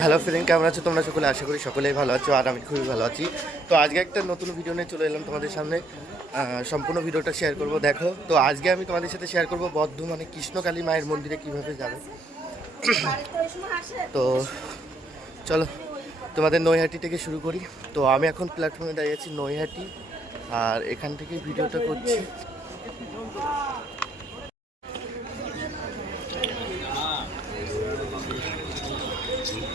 Hello friend কেমন আছো? তোমরা সকলে আশা করি সকলেই ভালো আছো, আর আমি খুবই ভালো আছি। তো আজকে একটা নতুন ভিডিও নিয়ে চলে এলাম তোমাদের সামনে। সম্পূর্ণ ভিডিওটা শেয়ার করব, দেখো। তো আজকে আমি তোমাদের সাথে শেয়ার করব বর্ধমানে কৃষ্ণকালী মায়ের মন্দিরে কীভাবে যাবে। তো চলো, তোমাদের নৈহাটি থেকে শুরু করি। তো আমি এখন প্ল্যাটফর্মে দাঁড়িয়ে আছি নৈহাটি, আর এখান থেকেই ভিডিওটা করছি।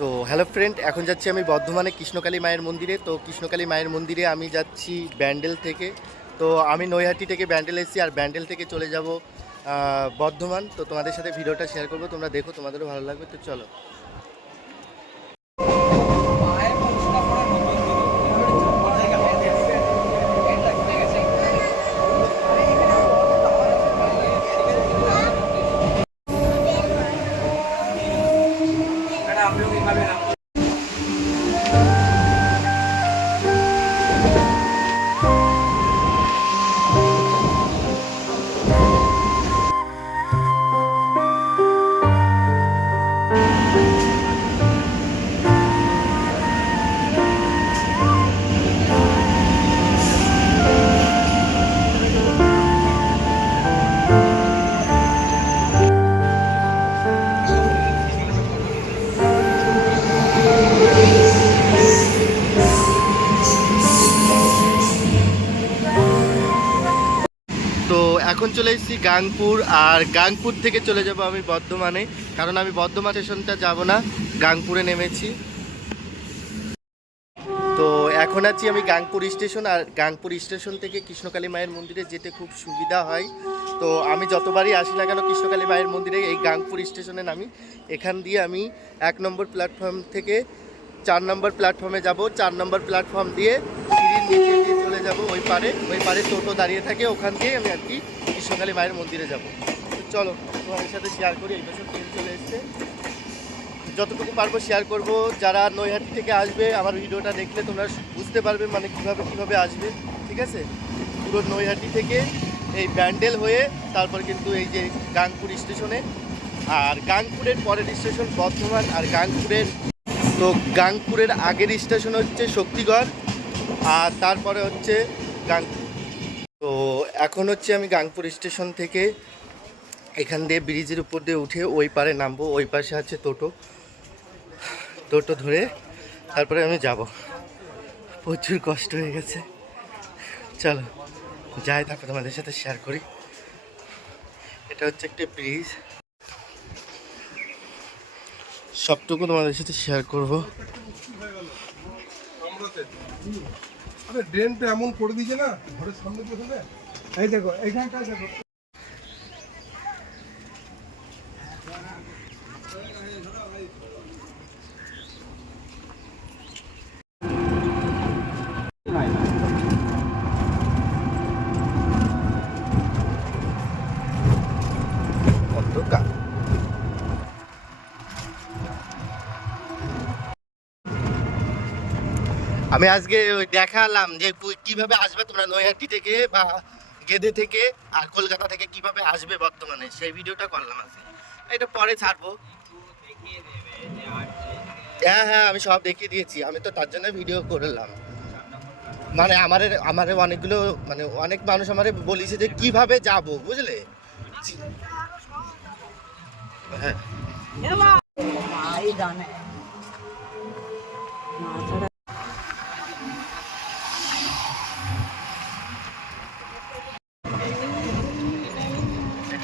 তো হ্যালো ফ্রেন্ড এখন যাচ্ছি আমি বর্ধমানে কৃষ্ণকালী মায়ের মন্দিরে। তো কৃষ্ণকালী মায়ের মন্দিরে আমি যাচ্ছি ব্যান্ডেল থেকে। তো আমি নৈহাটি থেকে ব্যান্ডেল এসেছি আর ব্যান্ডেল থেকে চলে যাব বর্ধমান। তো তোমাদের সাথে ভিডিওটা শেয়ার করব, তোমরা দেখো, তোমাদেরও ভালো লাগবে। তো চলো। এখন চলে এসেছি গাংপুর, আর গাংপুর থেকে চলে যাব আমি বর্ধমানে। কারণ আমি বর্ধমান স্টেশনটা যাব না, গাংপুরে নেমেছি। তো এখন আছি আমি গাংপুর স্টেশন, আর গাংপুর স্টেশন থেকে কৃষ্ণকালী মায়ের মন্দিরে যেতে খুব সুবিধা হয়। তো আমি যতবারই আসি না কেন কৃষ্ণকালী মায়ের মন্দিরে, এই গাংপুর স্টেশনে নামি। এখান দিয়ে আমি এক নম্বর প্ল্যাটফর্ম থেকে চার নম্বর প্ল্যাটফর্মে যাব। চার নম্বর প্ল্যাটফর্ম দিয়ে সিঁড়ির নিচে চলে যাব, ওই পারে ওই পারে টোটো দাঁড়িয়ে থাকে ওখান দিয়ে আমি আর কি কৃষ্ণকালী মায়ের মন্দিরে যাব। চলো, তোমাদের সাথে শেয়ার করি, এই বছর ট্রেন চলে এসছে। যতটুকু পারব শেয়ার করব, যারা নৈহাটি থেকে আসবে, আমার ভিডিওটা দেখলে তোমরা বুঝতে পারবে মানে কীভাবে কীভাবে আসবে, ঠিক আছে? পুরো নৈহাটি থেকে এই ব্যান্ডেল হয়ে, তারপর কিন্তু এই যে গাংপুর স্টেশনে, আর গাংপুরের পরের স্টেশন বর্ধমান, আর গাংপুরের তো গাংপুরের আগের স্টেশন হচ্ছে শক্তিগড়। আর তারপরে হচ্ছে গাংপুর তো এখন হচ্ছে আমি গাংপুর স্টেশন থেকে এখান দিয়ে ব্রিজের উপর দিয়ে উঠে ওই পারে নামবো, ওই পাশে আছে টোটো। টোটো ধরে তারপরে আমি যাব। প্রচুর কষ্ট হয়ে গেছে। চলো, যাই তারপর তোমাদের সাথে শেয়ার করি। এটা হচ্ছে একটা ব্রিজ। সবটুকু তোমাদের সাথে শেয়ার করব। আরে ড্রেনটা এমন করে দিয়েছে না ঘরের সামনে দিয়ে এই দেখো এইখানটা দেখো। আমি আজকে দেখালাম যে কীভাবে আসবে তোমরা নৈহাটি থেকে বা গেদে থেকে আর কলকাতা থেকে কীভাবে আসবে বর্তমানে? সেই ভিডিওটা করলাম আজকে। এটা পরে ছাড়বো। হ্যাঁ হ্যাঁ আমি সব দেখিয়ে দিয়েছি। আমি তো তার জন্য ভিডিও করলাম। মানে আমার আমার অনেকগুলো মানে অনেক মানুষ আমারে বলেছে যে কীভাবে যাব, বুঝলে? হ্যাঁ।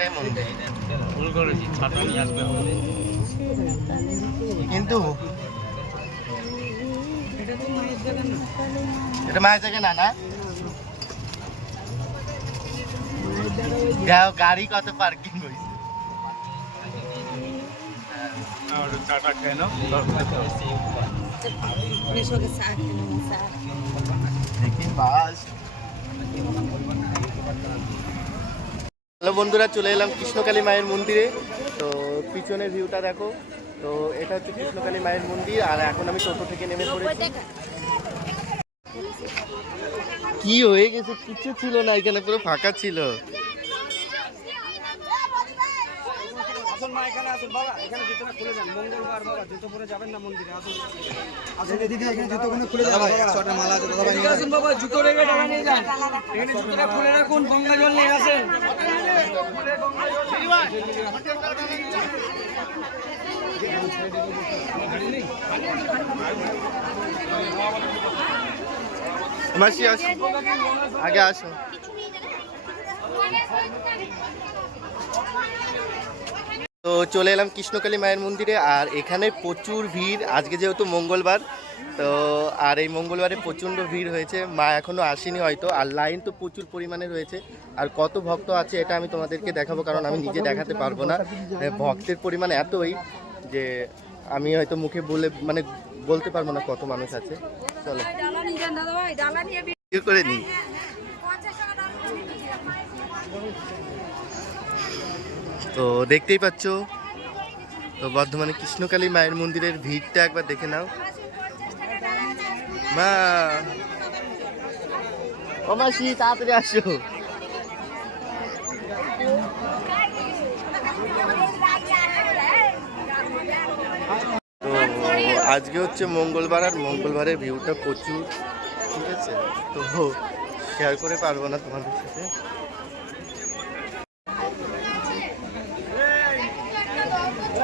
এটাই মন্দির ভুল করেছি ছাতা নিয়ে আসবে কিন্তু এটা মায়ের জায়গা না না? যাও গাড়ি কত পার্কিং হয়েছে আর চাটা খেয়ে নাও. দেখি বাস। বন্ধুরা চলে এলাম কৃষ্ণকালী মায়ের মন্দিরে। তো পিছনের ভিউটা দেখো। তো এটা হচ্ছে কৃষ্ণকালী মায়ের মন্দির, আর এখন আমি টোটো থেকে নেমে পড়েছি। কি হয়ে গেছে? কিছু ছিল না, এখানে পুরো ফাঁকা ছিল। মা এখানে আসুন বাবা এখানে জুতোটা খুলে যান মঙ্গলবার বাবা জুতো পরে যাবেন না মন্দিরে আসুন। আসুন দিদি এখানে জুতোগুলো খুলে যান বাবা মালা আছে দাদা ভাই আসুন বাবা জুতো রেখে টাকা নিয়ে যান। এখানে জুতোটা খুলে রাখুন গঙ্গা জল নিয়ে আসেন। মাসি আসো। আগে আসো। তো চলে এলাম কৃষ্ণকালী মায়ের মন্দিরে আর এখানে প্রচুর ভিড়। আজকে যেহেতু মঙ্গলবার তো আর এই মঙ্গলবারে প্রচণ্ড ভিড় হয়েছে। মা এখনও আসেনি হয়তো আর লাইন তো প্রচুর পরিমাণে রয়েছে। আর কত ভক্ত আছে এটা আমি তোমাদেরকে দেখাবো কারণ আমি নিজে দেখাতে পারব না। ভক্তের পরিমাণ এতই যে আমি হয়তো মুখে বলে মানে বলতে পারব না কত মানুষ আছে। চলো। করে নিই পঞ্চাশ টাকা দাম তো দেখতেই পাচ্ছ। তো বর্ধমানে কৃষ্ণকালী মায়ের মন্দিরের ভিড়টা একবার দেখে নাও। মা! মাসি, তাড়াতাড়ি আসো। তো আজকে হচ্ছে মঙ্গলবার আর মঙ্গলবারের ভিউটা প্রচুর, ঠিক আছে? তো শেয়ার করে পারব না তোমাদের সাথে।